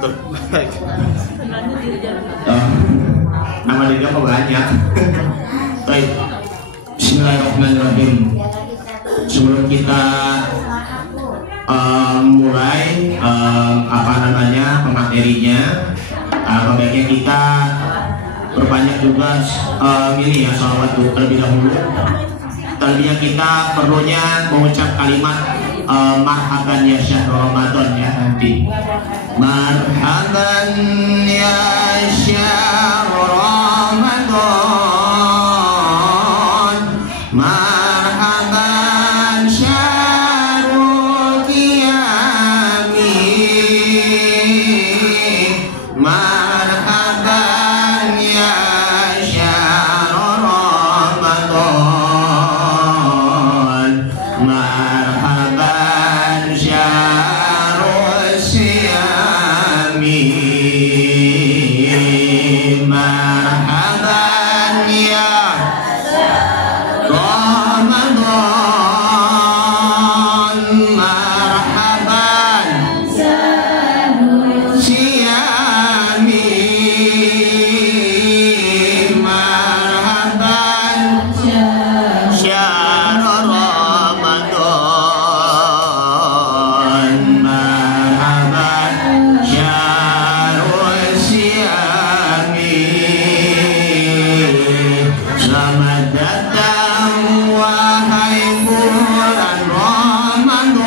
Tuh. Nama dia apa banyak? Baik. Bismillahirrahmanirrahim. Sebelum kita mulai pematerinya, baiknya kita berbanyak juga ini ya sholawat terlebih dahulu. Terlebihnya kita perlunya mengucap kalimat marhaban ya syahrul Ramadan ya nanti. Marhaban ya syahrul Ramadan, marhaban syahrul qiyami, marhaban ya syahrul Ramadan, marhaban syahrul siyami, marhaban ya Ramadan, marhaban siyami, marhaban syahrul Ramadan, marhaban syahrul siyami. Selamat datang wahai bulan Ramadan,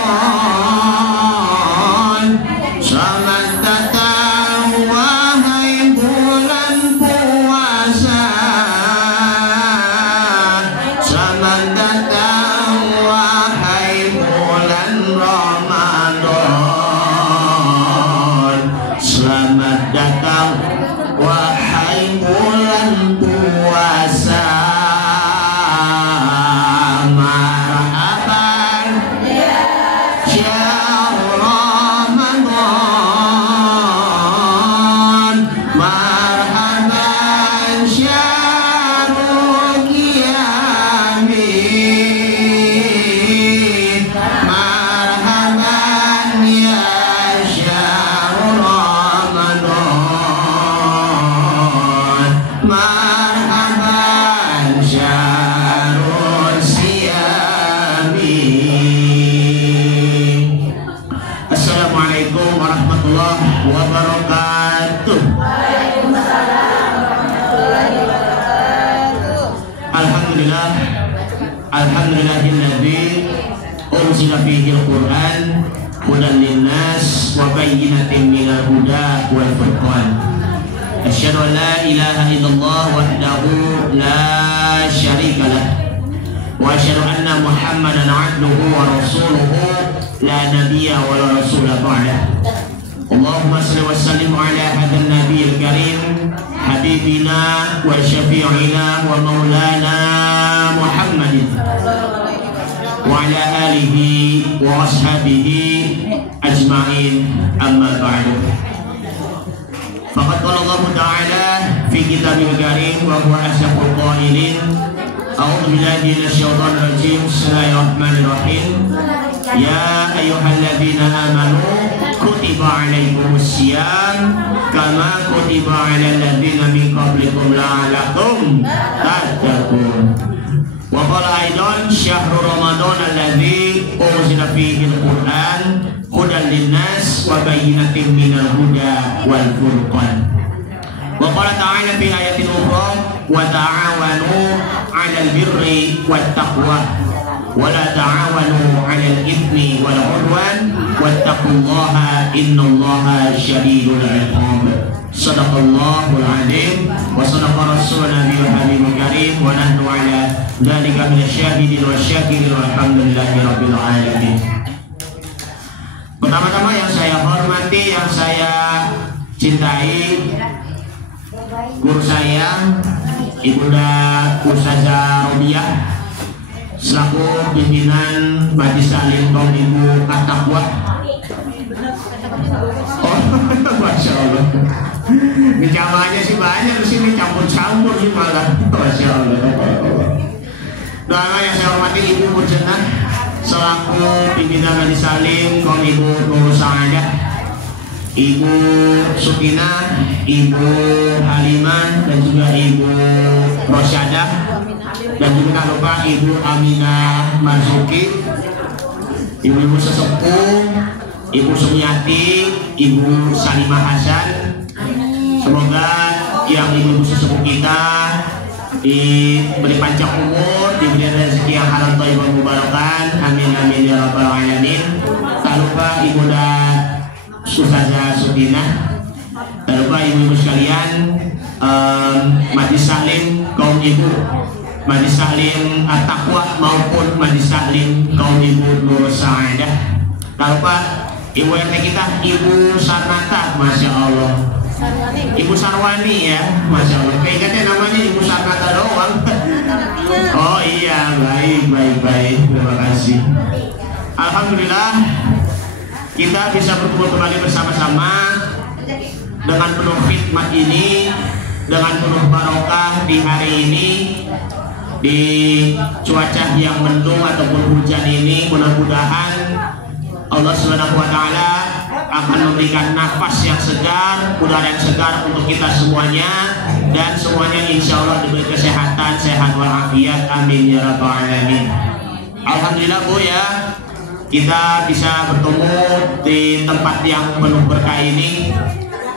selamat datang wahai bulan puasa, selamat datang wahai bulan Ramadan, selamat datang wahai bulan puasa. Marhaban syahrul Ramadan, marhaban syahrul qiyami, marhaban ya syahrul Ramadan, marhaban syahrul siyami. Assalamualaikum warahmatullahi wabarakatuh. Alhamdulillah, alhamdulillahilladzi unzila fihi al-Qur'an hudan linnas wa bayyinatin minal huda wal furqan. Asyhadu an la ilaha illallah wahdahu la syarika lah wa asyhadu anna Muhammadan abduhu wa rasuluhu la nabiyya wa la rasula ba'dah. Allahumma salli wa sallim ala hadzal nabiyil karim habibina wa syafi'ina wa maulana Muhammadin wa ala alihi wa ashabihi ajma'in, amma ba'du. Faqad qala Allah Ta'ala fi kitabil karim wa huwa asdaqul qailin. A'udzu billahi minasy syaithanir rajim. Bismillahirrahmanirrahim. Ya ayyuhalladzina amanu kutiba alaikumus syiyam kama kutiba alal ladzina min qablikum la'allakum tattaqun. Wa qala aidan syahrul ramadan alladzi unzila fihi al-Qur'an hudan linnas wa bayyinatin minal huda wal furqan. Wa qala ta'ala fi ayatin ukhra wa ta'awanu 'alal birri wat taqwa wa la ta'awanu 'alal itsmi wal 'udwan wattaqullaha innallaha syadidul 'iqab. Shadaqallahul 'azim wa sadaqa rasulun nabiyul habibul karim wa nahnu 'ala dzalika minasyahidin wasyakirin walhamdulillahi rabbil alamin. Pertama-tama yang saya hormati, yang saya cintai, guru saya Ibunda Ustazah Robiah selaku pimpinan Majelis Taklim kaum ibu at-taqwa. Oh, masya Allah. Kecamanya sih banyak di sini, campur-campur sih malah. Masya Allah. Doa yang saya hormati Ibu Murjenah selaku pimpinan Majelis Taklim kaum ibu Nur Sa'adah. Ibu Sukinah, Ibu Halimah, dan juga Ibu Rosyadah, dan juga tak lupa Ibu Aminah Marzuki, ibu-ibu sesepuh, Ibu Sumiati, Ibu Salimah Hasan. Semoga yang ibu-ibu sesepuh kita diberi panjang umur, diberi rezeki yang halal thayyibah mubarakan, amin amin ya rabbal alamin. Tak lupa Ibu Ustazah Sudinah, tak lupa ibu-ibu sekalian, Majlis Taklim kaum ibu, Majlis Taklim At-Taqwa maupun Majlis Taklim kaum ibu Nur Sa'adah. Tak lupa ibu RT kita, Ibu Sarnata, masya Allah, Ibu Sarwani ya, masya Allah. Kayaknya namanya Ibu Sarnata doang. Oh iya, baik, terima kasih. Alhamdulillah kita bisa berkumpul kembali bersama-sama dengan penuh hikmat ini, dengan penuh barokah di hari ini, di cuaca yang mendung ataupun hujan ini. Mudah-mudahan Allah Subhanahu wa Ta'ala akan memberikan nafas yang segar, udara yang segar untuk kita semuanya, dan semuanya insya Allah diberi kesehatan, sehat walafiat, amin ya rabbal alamin. Alhamdulillah Bu ya, kita bisa bertemu di tempat yang penuh berkah ini,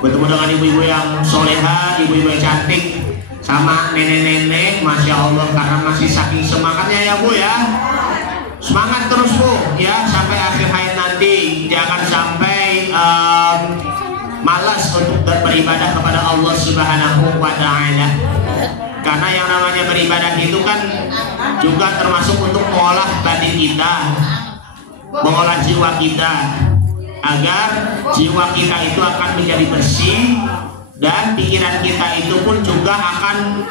bertemu dengan ibu-ibu yang soleha, ibu-ibu yang cantik, sama nenek-nenek, masya Allah, karena masih saking semangatnya ya Bu ya. Semangat terus Bu ya, sampai akhir hayat nanti. Jangan sampai malas untuk beribadah kepada Allah Subhanahu wa Ta'ala. Karena yang namanya beribadah itu kan juga termasuk untuk mengolah batin kita, mengolah jiwa kita, agar jiwa kita itu akan menjadi bersih, dan pikiran kita itu pun juga akan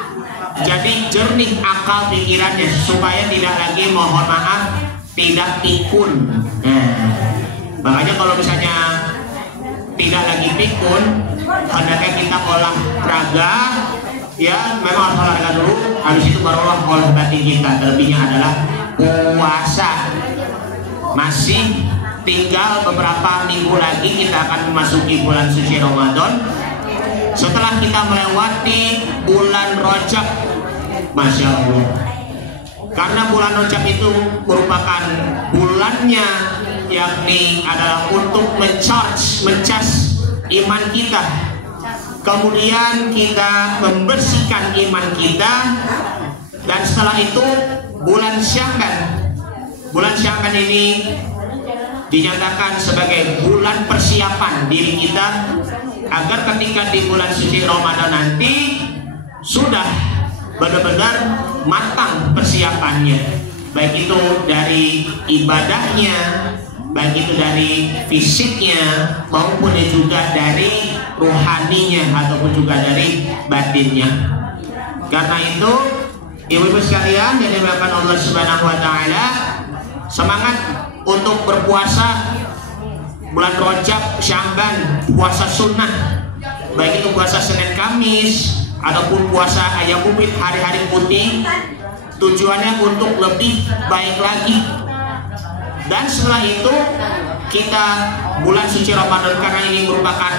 jadi jernih akal pikirannya, supaya tidak lagi, mohon maaf, tidak pikun. Makanya kalau misalnya tidak lagi pikun, hendaknya kita olahraga ya, memang harus olahraga dulu, habis itu barulah olah batin kita. Terlebihnya adalah puasa. Masih tinggal beberapa minggu lagi kita akan memasuki bulan suci Ramadan. Setelah kita melewati bulan Rajab, masya Allah, karena bulan Rajab itu merupakan bulannya, yakni adalah untuk mencas iman kita, kemudian kita membersihkan iman kita, dan setelah itu bulan Sya'ban. Bulan Sya'ban ini dinyatakan sebagai bulan persiapan diri kita, agar ketika di bulan suci Ramadan nanti sudah benar-benar matang persiapannya, baik itu dari ibadahnya, baik itu dari fisiknya, maupun juga dari rohaninya, ataupun juga dari batinnya. Karena itu ibu-ibu sekalian yang dimuliakan Allah Subhanahu wa Ta'ala, semangat untuk berpuasa bulan Rajab, Sya'ban, puasa sunnah, baik itu puasa Senin Kamis ataupun puasa ayam ubid, hari-hari putih, tujuannya untuk lebih baik lagi. Dan setelah itu kita bulan suci Ramadan, karena ini merupakan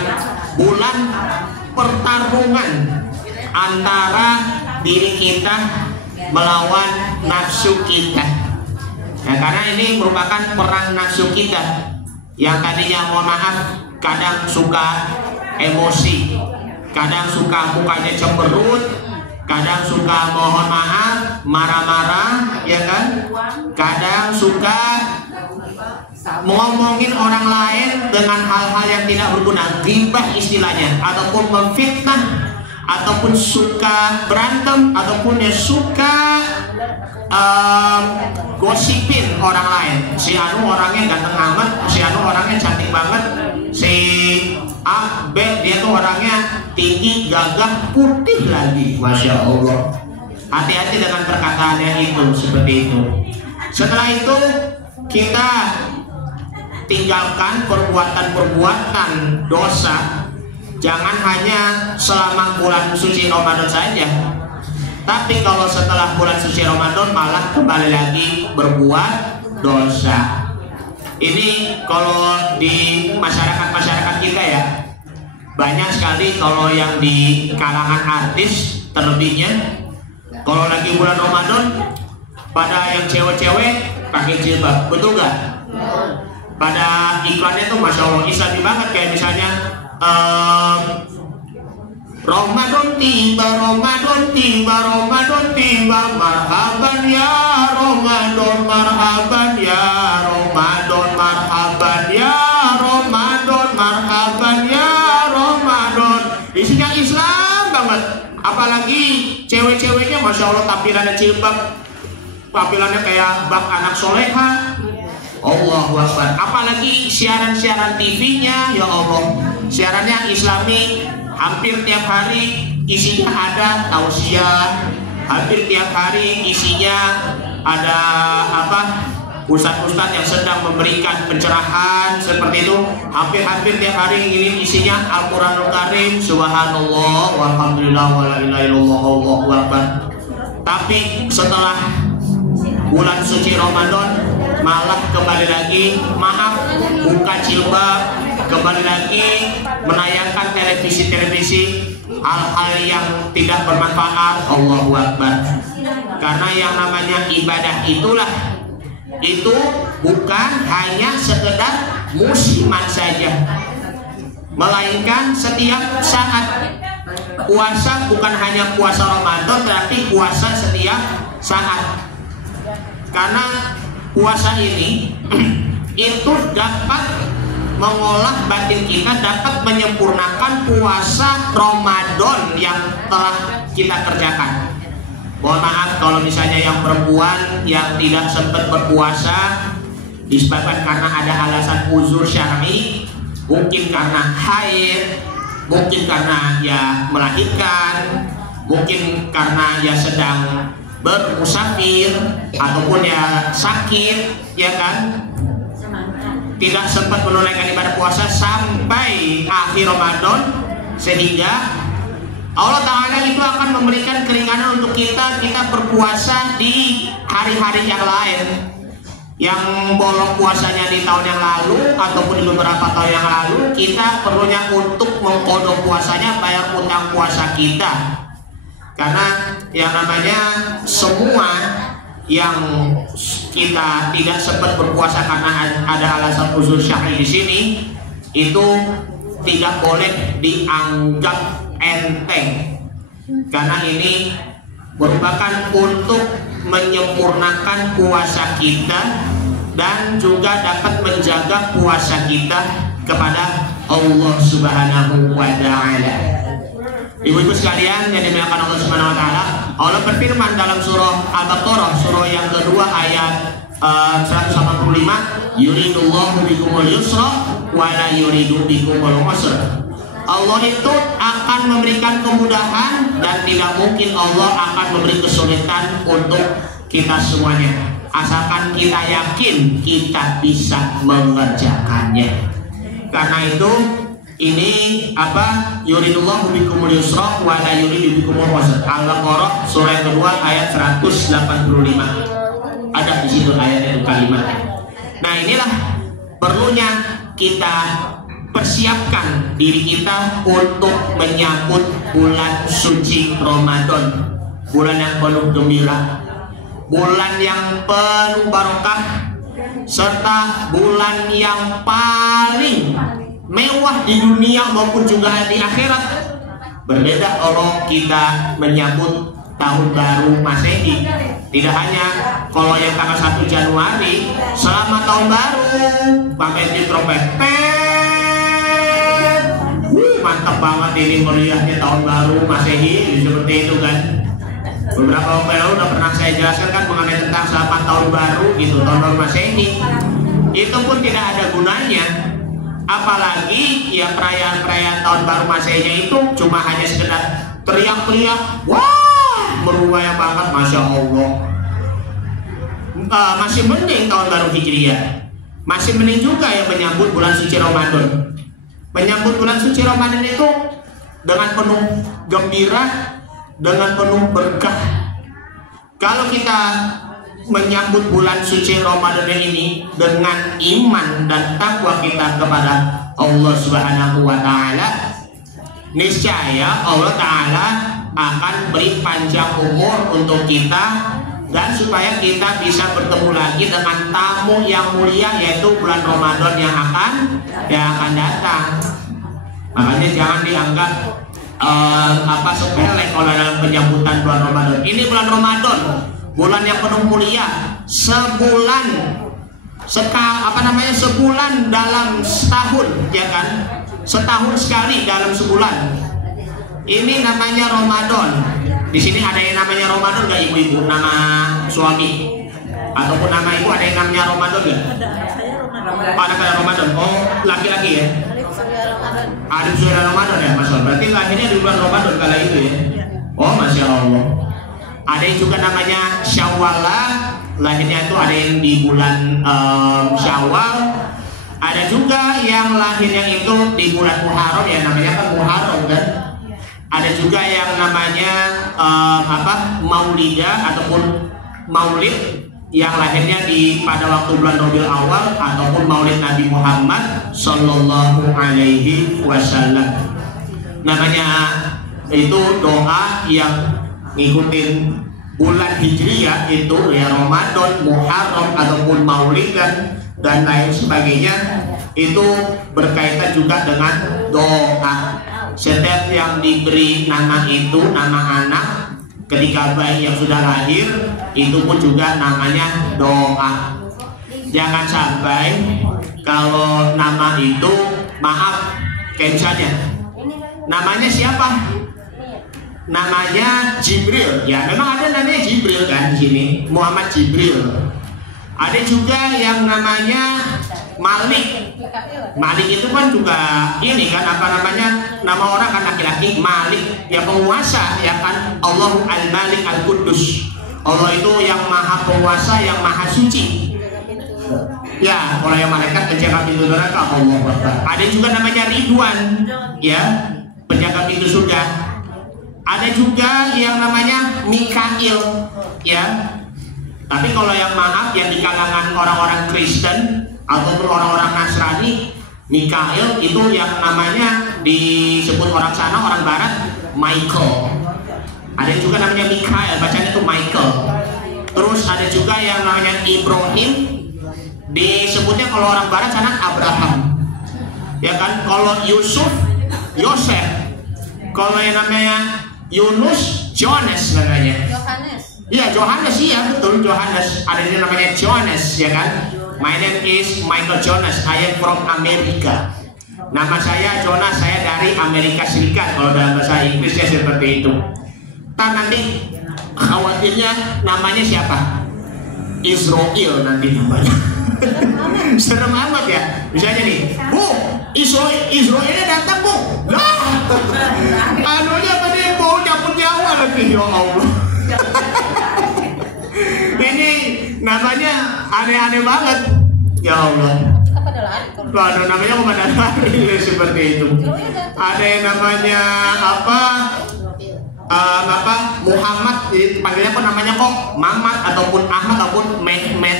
bulan pertarungan antara diri kita melawan nafsu kita. Nah, karena ini merupakan perang nafsu kita yang tadinya, mohon maaf, kadang suka emosi, kadang suka mukanya cemberut, kadang suka, mohon maaf, marah-marah, ya kan? Kadang suka ngomongin orang lain dengan hal-hal yang tidak berguna, ghibah istilahnya, ataupun memfitnah, ataupun suka berantem, ataupun ya suka gosipin orang lain. Si anu orangnya ganteng amat, si anu orangnya cantik banget, si A, B, dia tuh orangnya tinggi, gagah, putih lagi, masya Allah. Hati-hati dengan perkataannya itu, seperti itu. Setelah itu kita tinggalkan perbuatan-perbuatan dosa. Jangan hanya selama bulan suci Ramadan saja, tapi kalau setelah bulan suci Ramadan malah kembali lagi berbuat dosa. Ini kalau di masyarakat kita ya, banyak sekali kalau yang di kalangan artis terlebihnya kalau lagi bulan Ramadan pada yang cewek-cewek pakai jilbab, betul nggak? Pada iklannya tuh masya Allah Islami banget, kayak misalnya Ramadan tiba, Ramadan tiba, Ramadan tiba, marhaban ya Ramadan, marhaban ya Ramadan, marhaban ya Ramadan, marhaban ya Ramadan. Isinya Islam banget, apalagi cewek-ceweknya masya Allah tampilannya jilbab, tampilannya kayak bak anak soleha. Allahu Akbar. Apalagi siaran-siaran TV-nya, ya Allah, siarannya Islami, hampir tiap hari isinya ada tausiah, hampir tiap hari isinya ada ustadz-ustadz yang sedang memberikan pencerahan seperti itu. Hampir tiap hari ini isinya Al-Quranul Karim, subhanallah, walhamdulillah, wala ilaha illallah, Allahu Akbar. Tapi setelah bulan suci Ramadan malah kembali lagi, maaf, buka jilbab, kembali lagi menayangkan televisi-televisi hal-hal yang tidak bermanfaat. Allahu Akbar. Karena yang namanya ibadah itulah, itu bukan hanya sekedar musiman saja, melainkan setiap saat. Puasa bukan hanya puasa Ramadan, tetapi puasa setiap saat. Karena puasa ini itu dapat mengolah batin kita, dapat menyempurnakan puasa Ramadan yang telah kita kerjakan. Mohon maaf kalau misalnya yang perempuan yang tidak sempat berpuasa disebabkan karena ada alasan uzur syar'i, mungkin karena haid, mungkin karena ya melahirkan, mungkin karena ya sedang bermusafir ataupun ya sakit, ya kan, tidak sempat menunaikan ibadah puasa sampai akhir Ramadan, sehingga Allah Ta'ala itu akan memberikan keringanan untuk kita berpuasa di hari-hari yang lain. Yang bolong puasanya di tahun yang lalu ataupun di beberapa tahun yang lalu, kita perlunya untuk mengkodok puasanya, bayar utang puasa kita. Karena yang namanya semua yang kita tidak sempat berpuasa karena ada alasan uzur syar'i di sini, itu tidak boleh dianggap enteng. Karena ini merupakan untuk menyempurnakan puasa kita dan juga dapat menjaga puasa kita kepada Allah Subhanahu wa Ta'ala. Ibu-ibu sekalian yang dimuliakan Allah Subhanahu wa Ta'ala, Allah berfirman dalam surah Al-Baqarah, surah yang kedua ayat 185, yuridullahu bikumul yusra wa la yuridu bikumul usra. Allah itu akan memberikan kemudahan dan tidak mungkin Allah akan memberi kesulitan untuk kita semuanya, asalkan kita yakin kita bisa mengerjakannya. Karena itu ini yuridullahu bikumul yusra wa la yuridu bikumul usra. Al-Baqarah surah yang kedua ayat 185. Ada di situ ayat itu kalimat. Nah, inilah perlunya kita persiapkan diri kita untuk menyambut bulan suci Ramadan, bulan yang penuh gembira, bulan yang penuh barokah, serta bulan yang paling mewah di dunia maupun juga di akhirat. Berbeda kalau kita menyambut tahun baru Masehi. Tidak hanya kalau yang tanggal 1 Januari selamat tahun baru pakai di trompet, mantap banget ini meriahnya tahun baru Masehi, seperti itu kan. Beberapa waktu lalu udah pernah saya jelaskan kan mengenai tentang selamat tahun baru gitu, tahun baru Masehi. Itu pun tidak ada gunanya. Apalagi ya perayaan-perayaan tahun baru Masehinya itu cuma hanya sekedar teriak-teriak, wah meriah banget, masya Allah. Masih mending tahun baru Hijriah, masih mending juga yang menyambut bulan suci Ramadan. Menyambut bulan suci Ramadan itu dengan penuh gembira, dengan penuh berkah. Kalau kita menyambut bulan suci Ramadan ini dengan iman dan takwa kita kepada Allah Subhanahu wa Ta'ala, niscaya Allah Ta'ala akan beri panjang umur untuk kita, dan supaya kita bisa bertemu lagi dengan tamu yang mulia, yaitu bulan Ramadan yang akan datang. Makanya jangan dianggap sepele kalau dalam penyambutan bulan Ramadan. Ini bulan Ramadan, bulan yang penuh mulia. Sebulan dalam setahun, ya kan? Setahun sekali dalam sebulan. Ini namanya Ramadan. Di sini ada yang namanya Ramadan nggak ibu-ibu? Nama suami ataupun nama ibu ada yang namanya Ramadan nggak? Ada Ramadan. Oh, laki-laki ya? Ada sudah Ramadan ya, Mas. Berarti lahirnya di bulan Ramadan kala itu ya? Oh, Masya Allah. Ada yang juga namanya Syawal, lahirnya itu ada yang di bulan Syawal. Ada juga yang lahirnya itu di bulan Muharram, ya namanya kan Muharram kan. Ada juga yang namanya Maulidah ataupun Maulid, yang lahirnya pada waktu bulan Rabiul Awal, ataupun Maulid Nabi Muhammad Sallallahu Alaihi Wasallam. Namanya itu doa yang ngikutin bulan Hijriyah, itu ya Ramadan, Muharram ataupun Maulid dan lain sebagainya. Itu berkaitan juga dengan doa. Setiap yang diberi nama itu, nama anak ketika bayi yang sudah lahir, itu pun juga namanya doa. Jangan sampai kalau nama itu, maaf, kayak misalnya namanya siapa? Namanya Jibril. Ya memang ada namanya Jibril kan di sini, Muhammad Jibril. Ada juga yang namanya Malik. Malik itu kan juga ini kan nama orang kan laki-laki, Malik ya penguasa, ya kan. Allah Al-Malik Al-Quddus. Allah itu yang maha penguasa, yang maha suci. Ya, kalau yang malaikat penjaga pintu neraka, Allah Akbar. Ada juga namanya Ridwan, ya, penjaga pintu surga. Ada juga yang namanya Mikail, ya. Tapi kalau yang maaf, yang di kalangan orang-orang Kristen ataupun orang-orang Nasrani, Mikail itu yang namanya disebut orang sana, orang barat, Michael. Ada juga namanya Mikael, bacanya itu Michael. Terus ada juga yang namanya Ibrahim, disebutnya kalau orang barat sana Abraham, ya kan. Kalau Yusuf, Yosef. Kalau yang namanya Yunus, Johannes namanya. Iya, Johannes, iya betul, Johannes. Ada yang namanya Johannes, ya kan. My name is Michael Jonas, I am from Amerika. Nama saya Jonas, saya dari Amerika Serikat. Kalau dalam bahasa Inggrisnya seperti itu. Nanti khawatirnya namanya siapa? Israel nanti namanya. Serem amat ya. Misalnya nih, Bu, Israelnya datang, Bu. Lah, anunya tadi mau dapur Jawa lagi, ya Allah. Ini namanya aneh-aneh banget, ya Allah. Ada namanya komandan lari seperti itu. Ada yang namanya Muhammad, panggilnya apa namanya kok Mamat ataupun Ahmad ataupun Mehmet.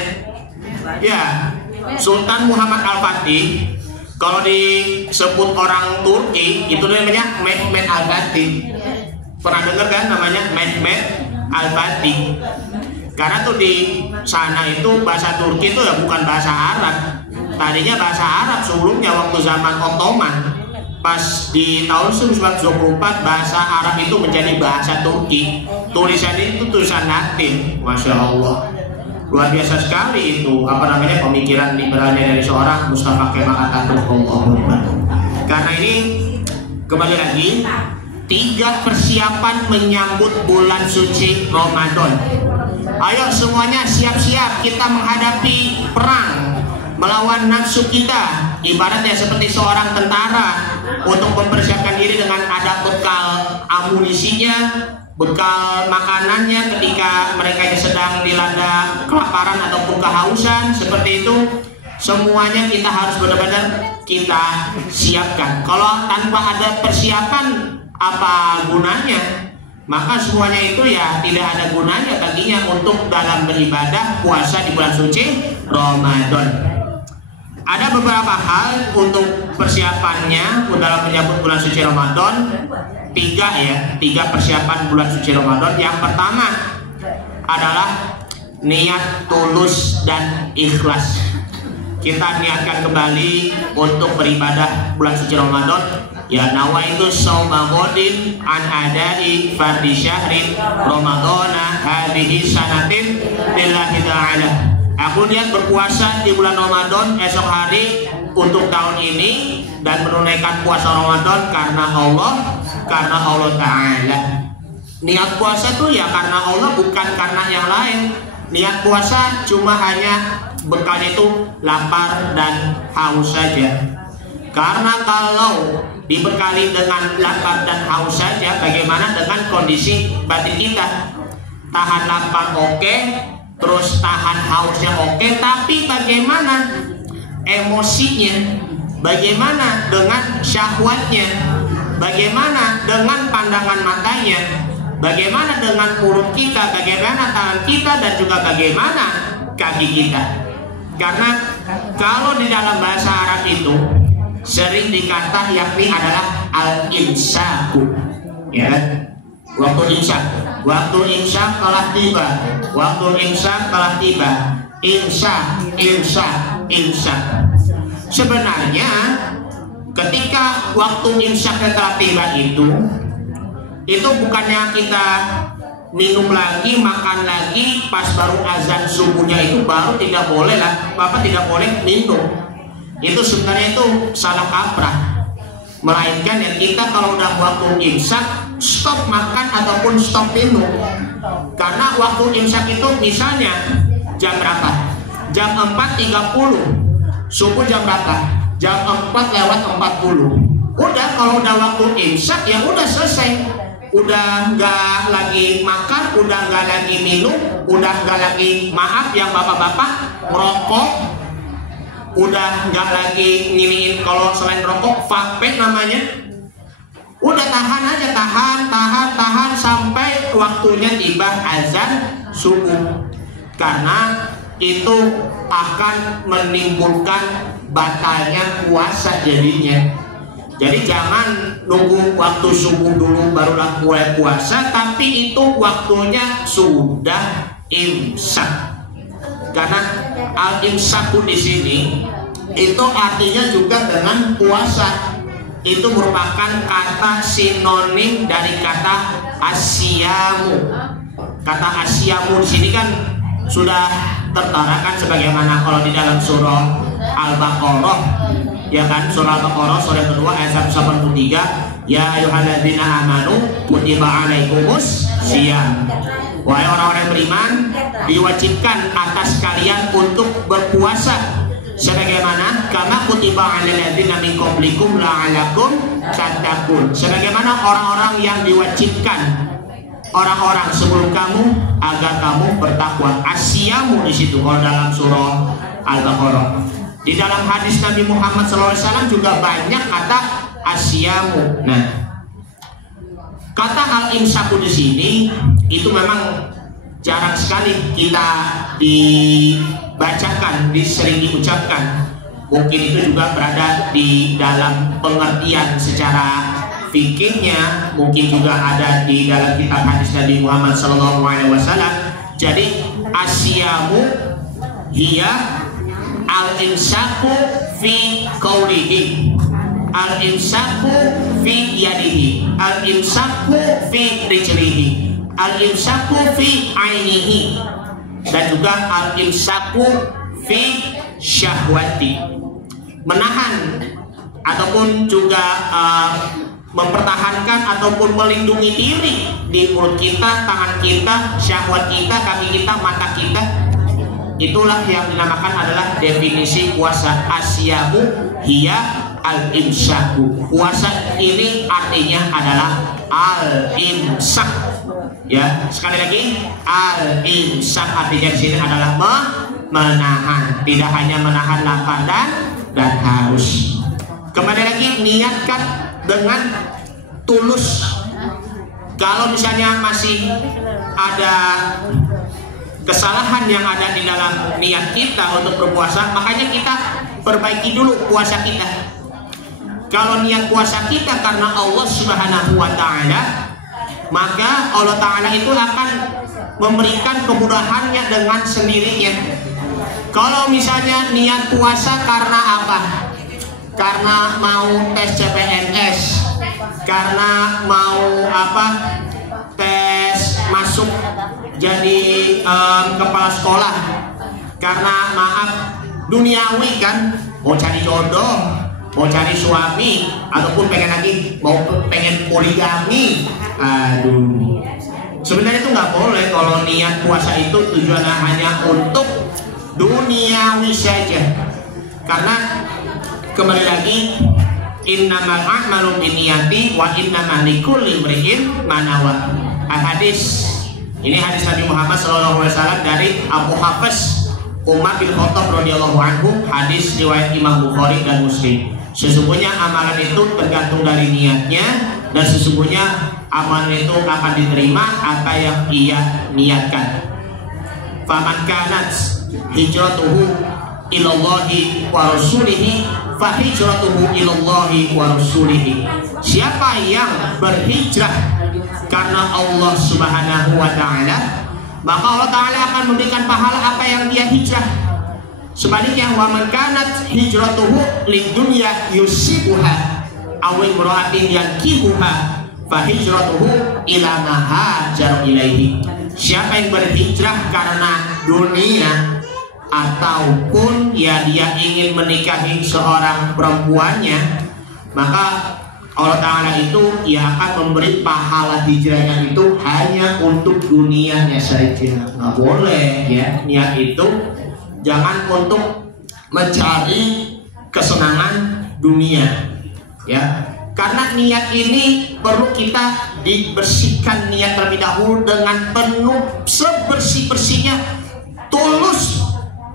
Ya, Sultan Muhammad Al-Fatih. Kalau disebut orang Turki itu namanya Mehmet Al-Fatih. Pernah dengar kan namanya Mehmet Al-Fatih? Karena tuh di sana itu bahasa Turki itu ya bukan bahasa Arab. Tadinya bahasa Arab sebelumnya waktu zaman Ottoman. Pas di tahun 1924 bahasa Arab itu menjadi bahasa Turki. Tulisannya itu tulisan Latin. Masya Allah. Luar biasa sekali itu pemikiran liberalnya dari seorang Mustafa Kemal Atatürk. Karena ini kembali lagi 3 persiapan menyambut bulan suci Ramadan. Ayo semuanya siap-siap kita menghadapi perang melawan nafsu kita. Ibaratnya seperti seorang tentara untuk mempersiapkan diri dengan ada bekal amunisinya, bekal makanannya ketika mereka sedang dilanda kelaparan ataupun kehausan, seperti itu. Semuanya kita harus benar-benar kita siapkan. Kalau tanpa ada persiapan, apa gunanya? Maka semuanya itu ya tidak ada gunanya baginya untuk dalam beribadah puasa di bulan suci Ramadan. Ada beberapa hal untuk persiapannya dalam menyambut bulan suci Ramadan. Tiga persiapan bulan suci Ramadan. Yang pertama adalah niat tulus dan ikhlas. Kita niatkan kembali untuk beribadah bulan suci Ramadan. Ya, nawaitu shauma ghadin an adai fardhi syahrin ramadhana hadhihi sanatin lillahi ta'ala. Aku niat berpuasa di bulan Ramadan esok hari untuk tahun ini dan menunaikan puasa Ramadan karena Allah Ta'ala. Niat puasa tuh ya karena Allah, bukan karena yang lain. Niat puasa cuma hanya bekalnya itu lapar dan haus saja. Karena kalau dibekali dengan lapar dan haus saja, bagaimana dengan kondisi batin kita? Tahan lapar oke, terus tahan hausnya oke, tapi bagaimana emosinya? Bagaimana dengan syahwatnya? Bagaimana dengan pandangan matanya? Bagaimana dengan mulut kita? Bagaimana tangan kita? Dan juga bagaimana kaki kita? Karena kalau di dalam bahasa Arab itu sering dikata yakni adalah al-imsaku, ya, waktu imsak telah tiba, imsak. Sebenarnya ketika waktu imsak telah tiba itu bukannya kita minum lagi, makan lagi pas baru azan subuhnya itu baru tidak boleh lah, Bapak tidak boleh minum. Itu sebenarnya itu salah kaprah. Melainkan ya kita kalau udah waktu imsak stop makan ataupun stop minum. Karena waktu imsak itu misalnya jam berapa? Jam 4.30. Subuh jam berapa? Jam 4:40. Udah kalau udah waktu imsak ya udah selesai. Udah nggak lagi makan, udah nggak lagi minum, udah nggak lagi, maaf yang bapak-bapak, ngerokok, udah nggak lagi nginiin, kalau selain rokok vape namanya. Udah tahan aja, tahan sampai waktunya tiba azan subuh. Karena itu akan menimbulkan batalnya puasa jadinya. Jadi jangan nunggu waktu subuh dulu barulah mulai puasa, tapi itu waktunya sudah imsak. Karena al-imsaku di sini itu artinya juga dengan puasa. Itu merupakan kata sinonim dari kata asyamu. Kata asyamu di sini kan sudah tertara kan sebagaimana kalau di dalam surah Al-Baqarah, ya kan, surah Al-Baqarah surah kedua ayat 183, ya ayyuhalladzina amanu kutiba alaikumus syiyam. Wahai orang-orang yang beriman, diwajibkan atas kalian untuk berpuasa sebagaimana kama kutiba alal ladzina min qablikum la'allakum tattaqun. Sebagaimana orang-orang yang diwajibkan orang-orang sebelum kamu agar kamu bertakwa. Asyamu di situ kalau dalam surah Al-Baqarah. Di dalam hadis Nabi Muhammad SAW juga banyak kata asyamu. Nah, kata al-imsaku di sini itu memang jarang sekali kita dibacakan, sering diucapkan. Mungkin itu juga berada di dalam pengertian secara fikihnya, mungkin juga ada di dalam kitab hadis Nabi Muhammad SAW. Jadi asyamu hiya al-imsaku fi qawlihi, al-imsaku fi yadihi, al-imsaku fi rijlihi, al-imsaku fi ainihi, dan juga al-imsaku fi syahwati. Menahan ataupun juga mempertahankan ataupun melindungi diri di mulut kita, tangan kita, syahwat kita, kaki kita, mata kita. Itulah yang dinamakan adalah definisi puasa. Asyamu hiya al-imsaku. Puasa ini artinya adalah al-imsak. Ya, sekali lagi al-imsak artinya di sini adalah menahan. Tidak hanya menahan lapar dan haus. Kembali lagi, niatkan dengan tulus. Kalau misalnya masih ada kesalahan yang ada di dalam niat kita untuk berpuasa, makanya kita perbaiki dulu puasa kita. Kalau niat puasa kita karena Allah Subhanahu wa Ta'ala, maka Allah Ta'ala itu akan memberikan kemudahannya dengan sendirinya. Kalau misalnya niat puasa karena apa? Karena mau tes CPNS, karena mau tes masuk jadi kepala sekolah, karena maaf duniawi kan, mau cari jodoh, mau cari suami, ataupun pengen poligami. Aduh, sebenarnya itu nggak boleh. Kalau niat puasa itu tujuannya hanya untuk duniawi saja. Karena kembali lagi, innamal a'malu binniyati wa innamal likulli imri'in ma nawa. Hadis ini hadis Nabi Muhammad SAW dari Abu Hafiz Umar bin Khattab radhiyallahu anhu, hadis riwayat Imam Bukhari dan Muslim. Sesungguhnya amalan itu tergantung dari niatnya, dan sesungguhnya amalan itu akan diterima apa yang ia niatkan. Faman kanat hijratuhu ilallahi wa rasulihi fa hijratuhu ilallahi wa rasulihi. Siapa yang berhijrah karena Allah Subhanahu wa Ta'ala, maka Allah Ta'ala akan memberikan pahala apa yang dia hijrah. Sebaliknya, wa man kanat hijratuhu lidunya yusibuha aw imra'atin yankihuha fa hijratuhu ila ma hajar ilaihi. Siapa yang berhijrah karena dunia ataupun dia ingin menikahi seorang perempuannya, maka Allah Ta'ala itu ia akan memberi pahala hijrahnya itu hanya untuk dunianya saja. Nggak boleh ya, niat itu jangan untuk mencari kesenangan dunia ya. Karena niat ini perlu kita dibersihkan niat terlebih dahulu dengan penuh sebersih-bersihnya, tulus,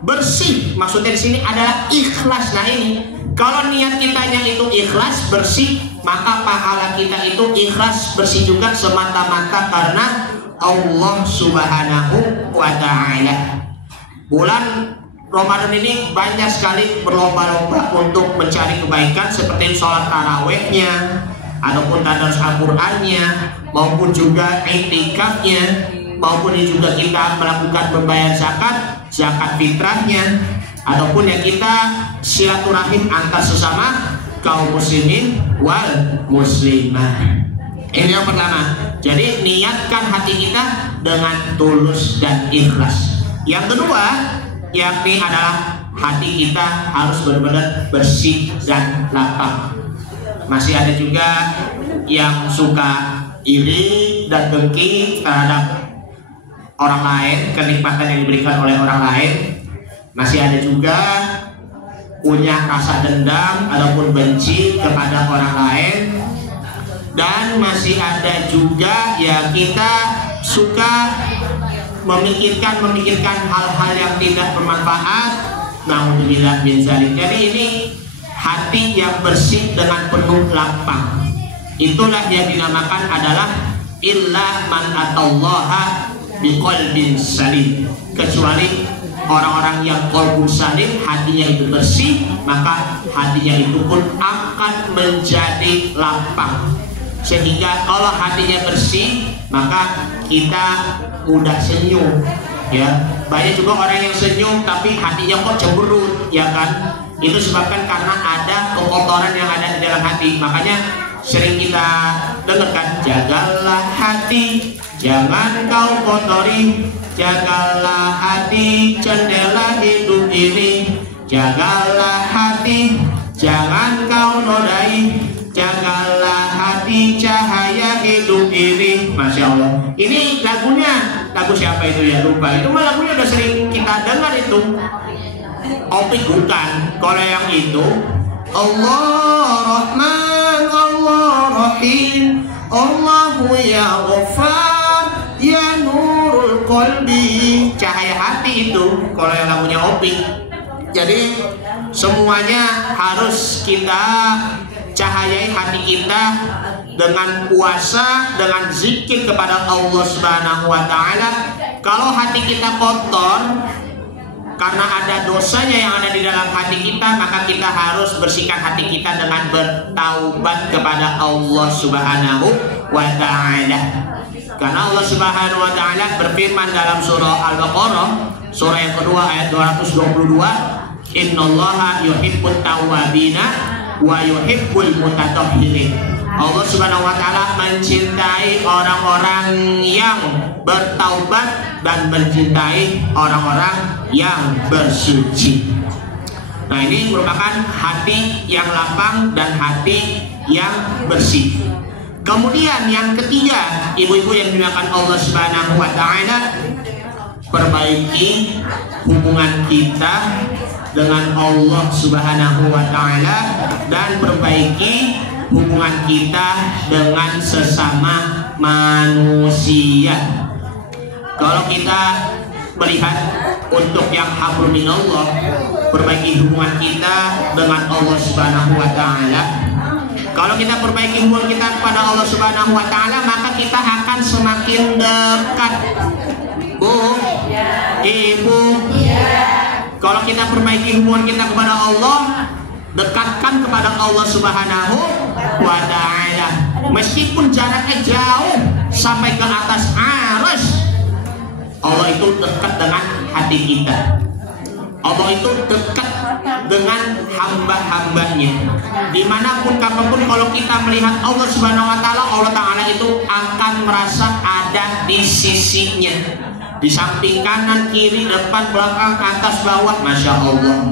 bersih. Maksudnya di sini adalah ikhlas. Nah ini, kalau niat kitanya itu ikhlas, bersih, maka pahala kita itu ikhlas, bersih juga semata-mata karena Allah Subhanahu wa Ta'ala. Bulan Ramadan ini banyak sekali berlomba-lomba untuk mencari kebaikan, seperti sholat tarawehnya, ataupun tadarus Al-Qur'annya, maupun juga i'tikafnya, maupun juga kita melakukan pembayaran zakat fitrahnya, ataupun yang kita silaturahim antar sesama kaum muslimin wal muslimah. Ini yang pertama. Jadi niatkan hati kita dengan tulus dan ikhlas. Yang kedua, yakni adalah hati kita harus benar-benar bersih dan lapang. Masih ada juga yang suka iri dan dengki terhadap orang lain, kenikmatan yang diberikan oleh orang lain. Masih ada juga punya rasa dendam ataupun benci kepada orang lain. Dan masih ada juga ya kita suka memikirkan hal-hal yang tidak bermanfaat. Naudzubillah min dzalik. Jadi ini hati yang bersih dengan penuh lapang. Itulah yang dinamakan adalah illa man atallaha biqalbin salim. Kecuali orang-orang yang qalbun salim, hatinya itu bersih, maka hatinya itu pun akan menjadi lapang. Sehingga kalau hatinya bersih, maka kita mudah senyum ya. Banyak juga orang yang senyum tapi hatinya kok cemberut ya kan. Itu sebabkan karena ada kekotoran yang ada di dalam hati. Makanya sering kita dengarkan, jagalah hati, jangan kau kotori. Jagalah hati, jendela hidup ini. Jagalah hati, jangan kau nodai. Jagalah hati, cahaya hidup ini. Masya Allah. Ini lagunya, lagu siapa itu ya, lupa. Itu mah lagunya udah sering kita dengar itu. Opik bukan. Kalau yang itu Allah Rahman, Allah Rahim, Allahu ya Ghaffar, ya Nurul Qalbi. Cahaya hati itu kalau yang lagunya Opik. Jadi semuanya harus kita cahayai hati kita dengan puasa, dengan zikir kepada Allah Subhanahu wa Ta'ala. Kalau hati kita kotor, karena ada dosanya yang ada di dalam hati kita, maka kita harus bersihkan hati kita dengan bertaubat kepada Allah Subhanahu wa ta'ala. Karena Allah Subhanahu wa ta'ala berfirman dalam surah Al-Baqarah, surah yang kedua ayat 222, innallaha yuhibbut tawwabina wa yuhibbul mutatahhirin. Allah Subhanahu wa ta'ala mencintai orang-orang yang bertaubat dan mencintai orang-orang yang bersuci. Nah, ini merupakan hati yang lapang dan hati yang bersih. Kemudian yang ketiga, ibu-ibu yang dimuliakan Allah Subhanahu wa ta'ala, perbaiki hubungan kita dengan Allah Subhanahu wa ta'ala dan perbaiki hubungan kita dengan sesama manusia. Kalau kita melihat untuk yang hablum minallah, perbaiki hubungan kita dengan Allah Subhanahu wa ta'ala. Kalau kita perbaiki hubungan kita kepada Allah Subhanahu wa ta'ala, maka kita akan semakin dekat. Bu, ibu, kalau kita perbaiki hubungan kita kepada Allah, dekatkan kepada Allah Subhanahu wa ta'ala. Meskipun jaraknya jauh sampai ke atas arasy, Allah itu dekat dengan hati kita. Allah itu dekat dengan hamba-hambanya. Dimanapun kapanpun kalau kita melihat Allah Subhanahu wa ta'ala, Allah ta'ala itu akan merasa ada di sisinya, di samping kanan, kiri, depan, belakang, atas, bawah. Masya Allah.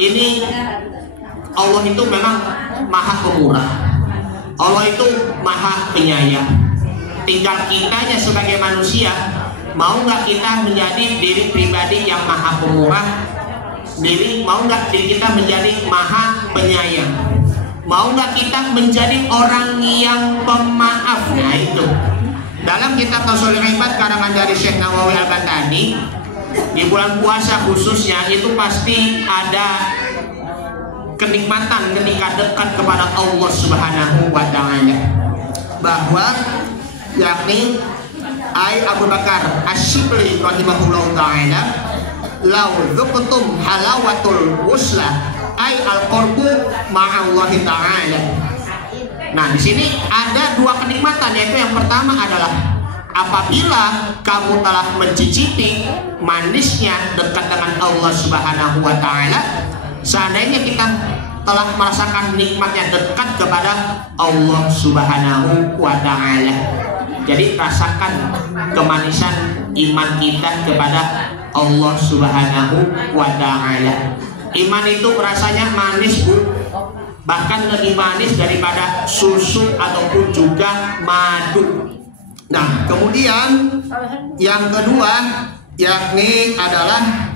Ini Allah itu memang maha pemurah. Allah itu maha penyayang. Tinggal kitanya sebagai manusia, mau nggak kita menjadi diri pribadi yang maha pemurah? Mau nggak diri kita menjadi maha penyayang? Mau nggak kita menjadi orang yang pemaaf? Nah itu. Dalam kitab Tauhidul Ibad karangan dari Syekh Nawawi Al-Bantani, di bulan puasa khususnya itu pasti ada kenikmatan ketika dekat kepada Allah Subhanahu wa ta'ala, bahwa yakni Abu Bakar Asy-Syibli rahimahullahu ta'ala, law dzuqtum halawatul wusla al-qurbu ma'allahi ta'ala. Nah, di sini ada dua kenikmatan, yaitu yang pertama adalah apabila kamu telah mencicipi manisnya dekat dengan Allah Subhanahu wa ta'ala. Seandainya kita telah merasakan nikmatnya dekat kepada Allah Subhanahu wa ta'ala, jadi rasakan kemanisan iman kita kepada Allah Subhanahu wa ta'ala. Iman itu rasanya manis, Bu, bahkan lebih manis daripada susu ataupun juga madu. Nah, kemudian yang kedua yakni adalah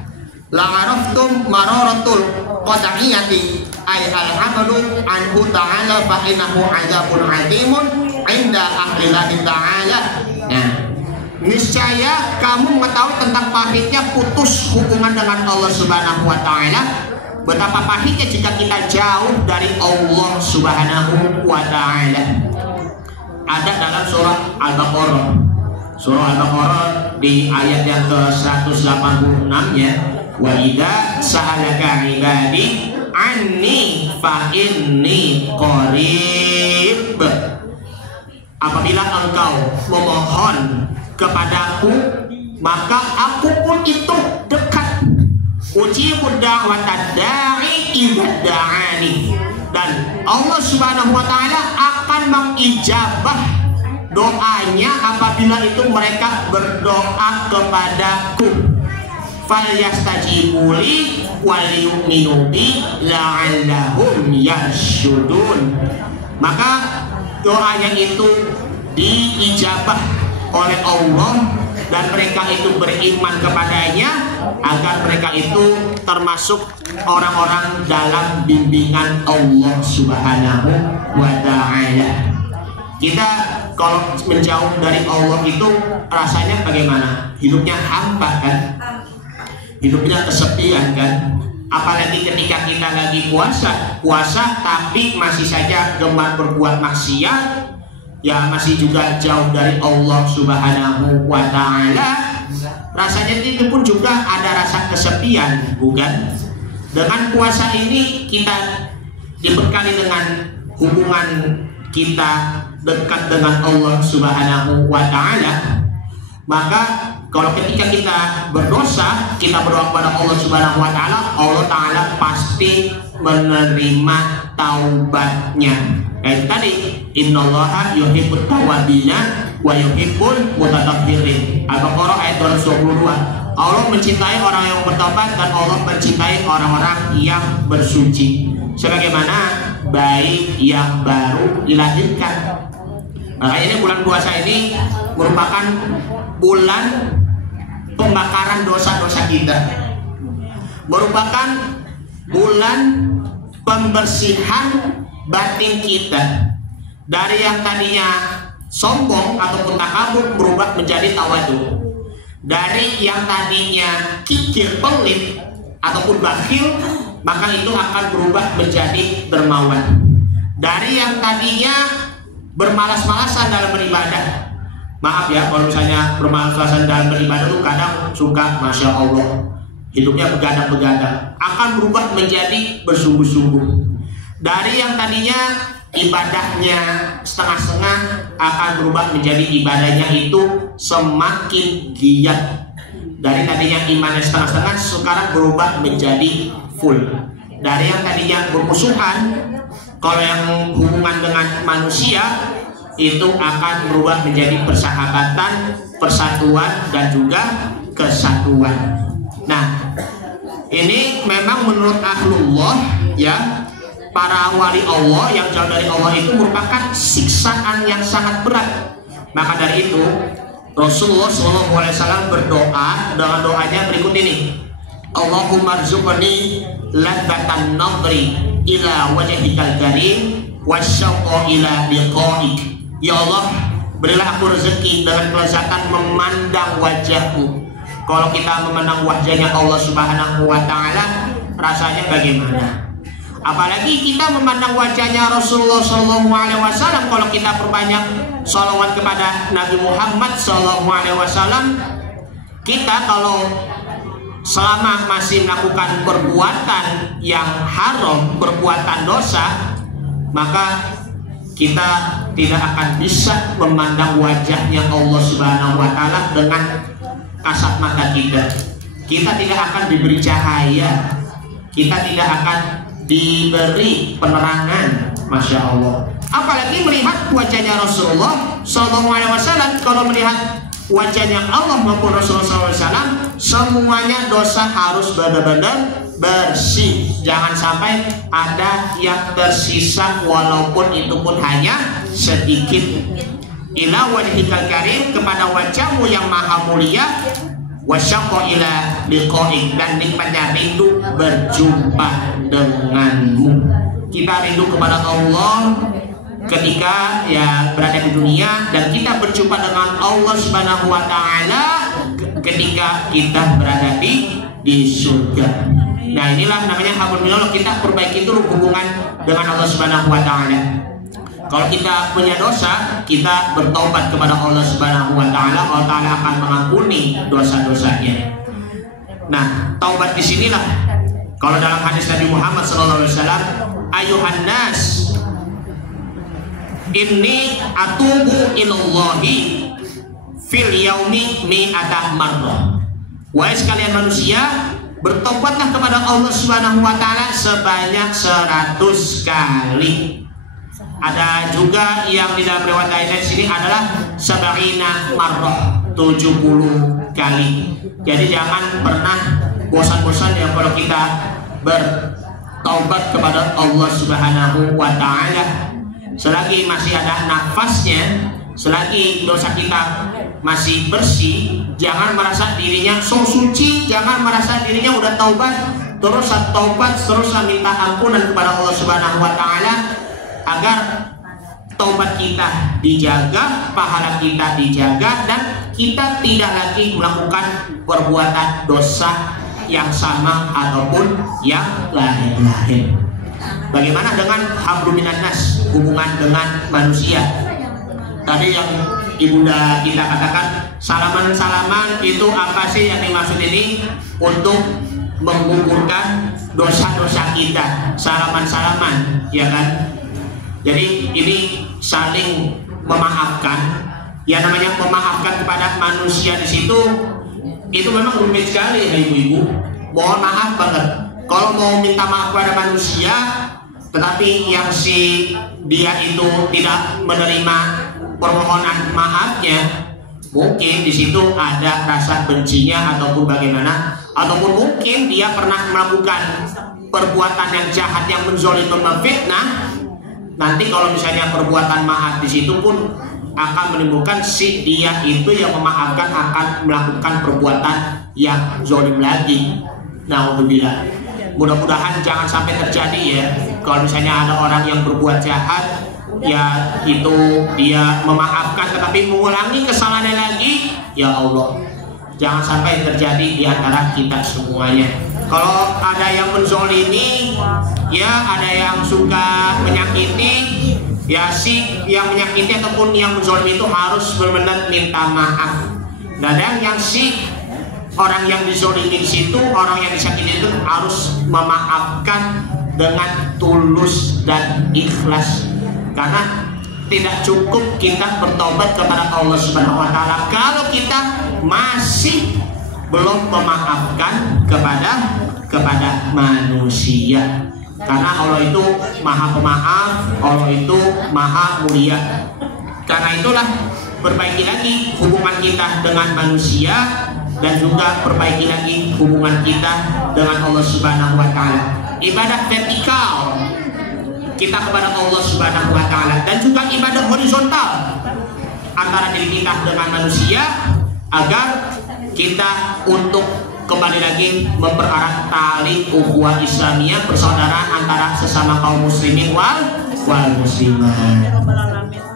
la'araftum mararatul qad'iyati ay al-amalu anhu ta'ala fa innahu 'adzabun 'azimun 'inda ahlillahi ta'ala. Nah, niscaya kamu mengetahui tentang pahitnya putus hubungan dengan Allah Subhanahu wa ta'ala. Betapa pahitnya jika kita jauh dari Allah Subhanahu wa ta'ala. Ada dalam surah Al-Baqarah. Surah Al-Baqarah di ayat yang ke-186-nya, wa idza sa'alaka ibadi anni fa inni qarib. Apabila engkau memohon kepadaku, maka aku pun itu dekat. Ujibud da'watad da'i idza da'ani. Dan Allah Subhanahu wa ta'ala akan mengijabah doanya apabila itu mereka berdoa kepadaku. Falyastajibuli wal yu'minu bi la'allahum yarsyudun. Maka doanya itu diijabah oleh Allah dan mereka itu beriman kepadanya, agar mereka itu termasuk orang-orang dalam bimbingan Allah Subhanahu wa ta'ala. Kita kalau menjauh dari Allah itu rasanya bagaimana? Hidupnya hampa kan? Hidupnya kesepian kan? Apalagi ketika kita lagi puasa tapi masih saja gemar berbuat maksiat, ya masih juga jauh dari Allah Subhanahu wa ta'ala. rasanya itu pun juga ada rasa kesepian, bukan? Dengan puasa ini kita dibekali dengan hubungan kita dekat dengan Allah Subhanahu wa Ta'ala. Maka kalau ketika kita berdosa, kita berdoa kepada Allah Subhanahu wa Ta'ala, Allah Ta'ala pasti menerima taubatnya. Kayak tadi, innallaha yuhibbut tawwabina wa yuhibbul mutatahhirin. Al-Baqarah ayat 222. Allah mencintai orang yang bertobat dan Allah mencintai orang-orang yang bersuci, sebagaimana bayi yang baru dilahirkan. Makanya ini bulan puasa ini merupakan bulan pembakaran dosa-dosa kita, merupakan bulan pembersihan batin kita dari yang tadinya sombong ataupun takabur berubah menjadi tawadu, dari yang tadinya kikir pelit ataupun bakhil maka itu akan berubah menjadi dermawan, dari yang tadinya bermalas-malasan dalam beribadah. Maaf ya kalau misalnya bermalas-malasan dalam beribadah itu kadang suka Masya Allah hidupnya begadang-begadang, akan berubah menjadi bersungguh-sungguh. Dari yang tadinya ibadahnya setengah-setengah akan berubah menjadi ibadahnya itu semakin giat. Dari tadinya imannya setengah-setengah sekarang berubah menjadi full. Dari yang tadinya bermusuhan, kalau yang hubungan dengan manusia itu akan berubah menjadi persahabatan, persatuan, dan juga kesatuan. Nah, ini memang menurut ahlullah ya, para wali Allah yang jauh dari Allah itu merupakan siksaan yang sangat berat. Maka dari itu Rasulullah SAW berdoa dengan doanya berikut ini, Allahumma rzuqni ladzatan nadri ila wajhikal karim wasyauqa ila liqa'ik. Ya Allah, berilah aku rezeki dengan kelezatan memandang wajahmu. Kalau kita memandang wajahnya Allah Subhanahu wa Ta'ala, rasanya bagaimana? Apalagi kita memandang wajahnya Rasulullah SAW. Kalau kita perbanyak sholawat kepada Nabi Muhammad SAW, kita kalau selama masih melakukan perbuatan yang haram, perbuatan dosa, maka kita tidak akan bisa memandang wajahnya Allah Subhanahu wa Ta'ala dengan kasat mata kita. Kita tidak akan diberi cahaya, kita tidak akan diberi penerangan, Masya Allah. Apalagi melihat wajahnya Rasulullah SAW. Kalau melihat wajahnya Allah maupun Rasulullah SAW, semuanya dosa harus benar-benar bersih. Jangan sampai ada yang tersisa walaupun itu pun hanya sedikit. Ila wajhikal karim, kepada wajahmu yang maha mulia, wasyaqqa ila liqa'ik, dan nikmatnya rindu berjumpa denganmu. Kita rindu kepada Allah ketika ya berada di dunia, dan kita berjumpa dengan Allah Subhanahu wa Ta'ala ketika kita berada di surga. Nah, inilah namanya alhamdulillah kita perbaiki dulu hubungan dengan Allah Subhanahu wa Ta'ala. Kalau kita punya dosa, kita bertobat kepada Allah Subhanahu wa Ta'ala, Allah Ta'ala akan mengampuni dosa-dosanya. Nah, taubat di sinilah kalau dalam hadis Nabi Muhammad SAW, ayuhan nas inni atubu ilallahi fil yaumi mi'ata marrah. Wahai sekalian manusia, bertobatlah kepada Allah Subhanahu wa Ta'ala sebanyak 100 kali. Ada juga yang di dalam riwayat lain sini adalah sab'ina marrah, 70 kali. Jadi jangan pernah bosan-bosan ya kalau kita bertaubat kepada Allah Subhanahu wa Ta'ala. Selagi masih ada nafasnya, selagi dosa kita masih bersih, jangan merasa dirinya so suci, jangan merasa dirinya udah taubat, terus taubat, terus minta ampunan kepada Allah Subhanahu wa Ta'ala, agar taubat kita dijaga, pahala kita dijaga, dan kita tidak lagi melakukan perbuatan dosa yang sama ataupun yang lain-lain. Bagaimana dengan hablum minan nas, hubungan dengan manusia? Tadi yang ibunda kita katakan salaman-salaman itu apa sih yang dimaksud ini? Untuk menggugurkan dosa-dosa kita, salaman-salaman, ya kan? Jadi ini saling memaafkan. Ya namanya memaafkan kepada manusia di situ itu memang rumit sekali ya ibu-ibu. Mohon maaf banget. Kalau mau minta maaf kepada manusia, tetapi yang si dia itu tidak menerima permohonan maafnya, mungkin di situ ada rasa bencinya ataupun bagaimana, ataupun mungkin dia pernah melakukan perbuatan yang jahat yang menzolimi, memfitnah. Nanti kalau misalnya perbuatan maaf di situ pun akan menimbulkan si dia itu yang memaafkan akan melakukan perbuatan yang zolim lagi. Naudzubillah. Mudah-mudahan jangan sampai terjadi ya. Kalau misalnya ada orang yang berbuat jahat, ya itu dia memaafkan tetapi mengulangi kesalahannya lagi, ya Allah, jangan sampai terjadi di antara kita semuanya. Kalau ada yang menzolimi, ya ada yang suka menyakiti, ya si yang menyakiti ataupun yang menzolimi itu harus benar-benar minta maaf. Dan yang si orang yang dizolimi di situ, orang yang disakiti itu harus memaafkan dengan tulus dan ikhlas. Karena tidak cukup kita bertobat kepada Allah Subhanahu wa taala kalau kita masih belum memaafkan kepada manusia. Karena Allah itu Maha Pemaaf, Allah itu Maha Mulia. Karena itulah perbaiki lagi hubungan kita dengan manusia dan juga perbaiki lagi hubungan kita dengan Allah Subhanahu wa taala. Ibadah vertikal kita kepada Allah Subhanahu wa taala dan juga ibadah horizontal antara diri kita dengan manusia agar kita untuk kembali lagi mempererat tali ukhuwah Islamiyah persaudaraan antara sesama kaum muslimin wal muslimat.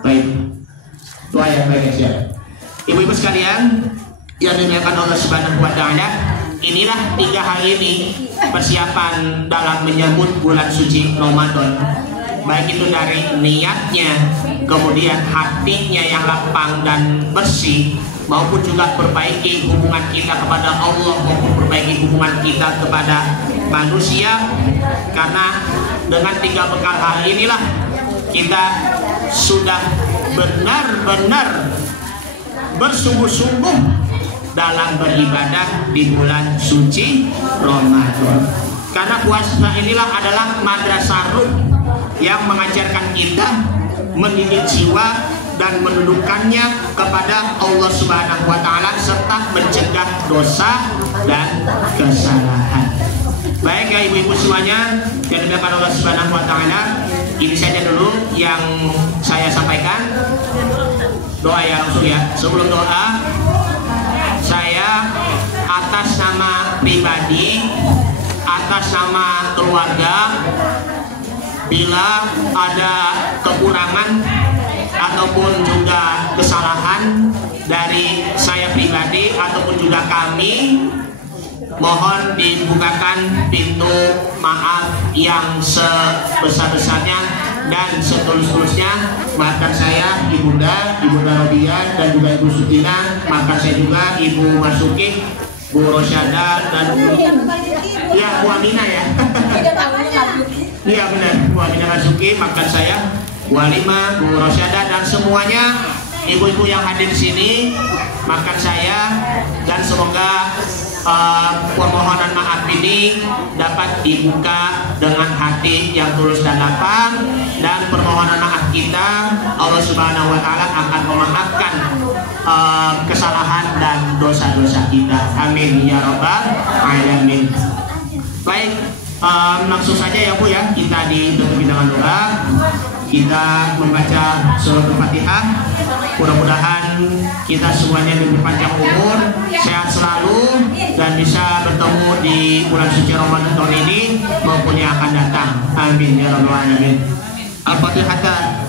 Baik. Doa yang baik ya. Ibu-ibu sekalian yang dimuliakan Allah Subhanahu wa taala, inilah 3 hari ini persiapan dalam menyambut bulan suci Ramadan. Baik itu dari niatnya, kemudian hatinya yang lapang dan bersih, maupun juga perbaiki hubungan kita kepada Allah, maupun perbaiki hubungan kita kepada manusia. Karena dengan 3 bekal hal inilah kita sudah benar-benar bersungguh-sungguh dalam beribadah di bulan suci Ramadan. Karena puasa inilah adalah madrasah ruh yang mengajarkan kita mendidik jiwa dan menundukkannya kepada Allah Subhanahu wa taala serta mencegah dosa dan kesalahan. Baik ya ibu-ibu semuanya yang dimuliakan Allah Subhanahu wa taala, ini saja dulu yang saya sampaikan. Doa ya langsung ya. Sebelum doa, saya atas nama pribadi, atas nama keluarga, bila ada kekurangan ataupun juga kesalahan dari saya pribadi ataupun juga kami, mohon dibukakan pintu maaf yang sebesar-besarnya dan setulus-tulusnya. Maafkan saya Ibunda Robiah dan juga Ibu Sutina, maafkan saya juga Ibu Marsuki, Bu Rosyada dan ya Bu Aminah ya. Iya benar, Bu Aminah Marsuki, maafkan saya, Bu Halimah, Bu Rosyada dan semuanya ibu-ibu yang hadir di sini, maafkan saya dan semoga permohonan maaf ini dapat dibuka dengan hati yang tulus dan lapang, dan permohonan maaf kita Allah Subhanahu wa taala akan memaafkan kesalahan dan dosa-dosa kita. Amin ya rabbal alamin. Baik, langsung saja ya Bu ya, kita ditutupi dengan doa. Kita membaca surah Al-Fatihah. Mudah-mudahan kita semuanya diberi panjang umur, sehat selalu, dan bisa bertemu di bulan suci Ramadan tahun ini maupun yang akan datang. Amin ya rabbal alamin. Al-Fatihah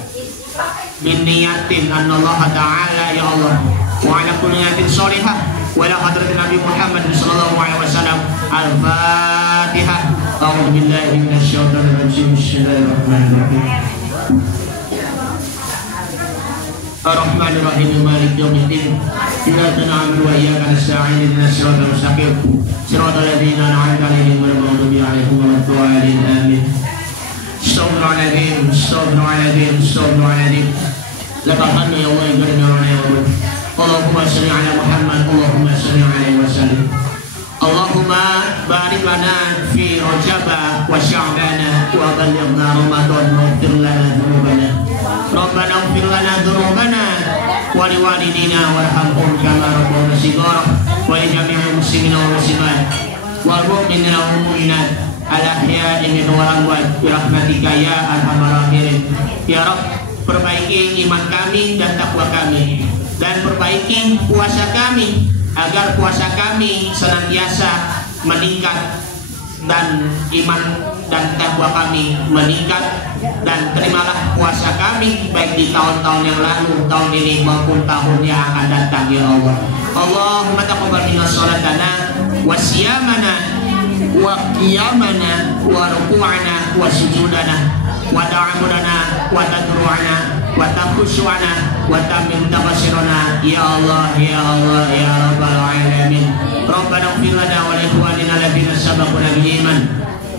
binniyatin annallaha ta'ala ya Allah wa ala kulli niyatin sholihah wa ala hadratin Nabi Muhammad sallallahu alaihi wasallam. Al-Fatihah. A'udzu billahi minasyaitonir rajim. Bismillahirrahmanirrahim. الرحمن الرحيم مالك يوم الدين إياك نعبد وإياك نستعين اهدنا الصراط المستقيم صراط الذين أنعمت عليهم غير المغضوب عليهم ولا الضالين آمين Astagfirullahaladzim, astagfirullahaladzim, astagfirullahaladzim. Lakal hamdu ya Allah, ya Allah ya Allah. Allahumma salli ala Muhammad, Allahumma salli alaihi wasallam. Allahumma barik lana fi Rajab wa Sya'ban wa ballighna Ramadan wa ighfir lana dhunubana. Rabbana ighfir lana dhunubana wa liwalidina warhamhum kama rabbawna shighara wa li jami'il muslimina wal muslimat wal mu'minina wal mu'minat al-ahya'i minhum wal amwat bi rahmatika ya arhamar rahimin. Ya Rabb, perbaiki iman kami dan takwa kami, dan perbaiki puasa kami agar puasa kami senantiasa meningkat dan iman dan takwa kami meningkat, dan terimalah puasa kami baik di tahun-tahun yang lalu, tahun ini maupun tahun yang akan datang ya Allah. Allahumma taqabbal minna sholatana wa siyamana wa qiyamana wa ruku'ana wa sujudana wa ta'amudana wa tadru'ana wa takhushu'ana wa tamim tafasirana ya Allah ya Allah ya Rabbal alamin. Rabbana ighfir lana wa li ikhwanina alladziina sabaquna bil iman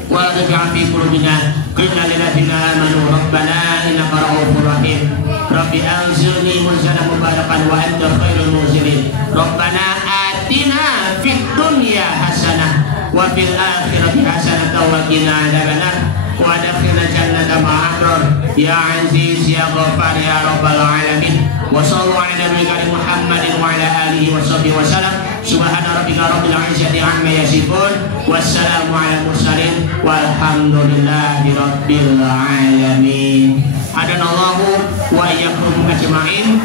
wa la taj'al fi qulubina ghillan lil ladzina amanu rabbana innaka ra'ufur rahim. Rabbi anzilni munzalan mubarakan wa anta khairul munzilin. Rabbana atina fid dunya hasanah wa fil akhirati hasanah wa qina adzabannar wa adkhilna jannata ma'al abrar ya aziz ya ghaffar ya rabbal alamin. Wa sallallahu ala nabiyyina Muhammadin wa ala alihi wa sahbihi wa sallam. Subhana rabbika rabbil izzati amma yasifun wassalamu ala mursalin walhamdulillahi rabbil alamin. Hadanallahu wa iyyakum ajma'in.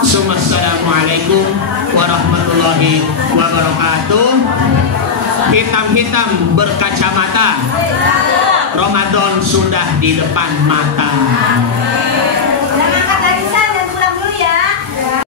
Assalamualaikum warahmatullahi wabarakatuh. Hitam-hitam berkacamata, Ramadan sudah di depan mata.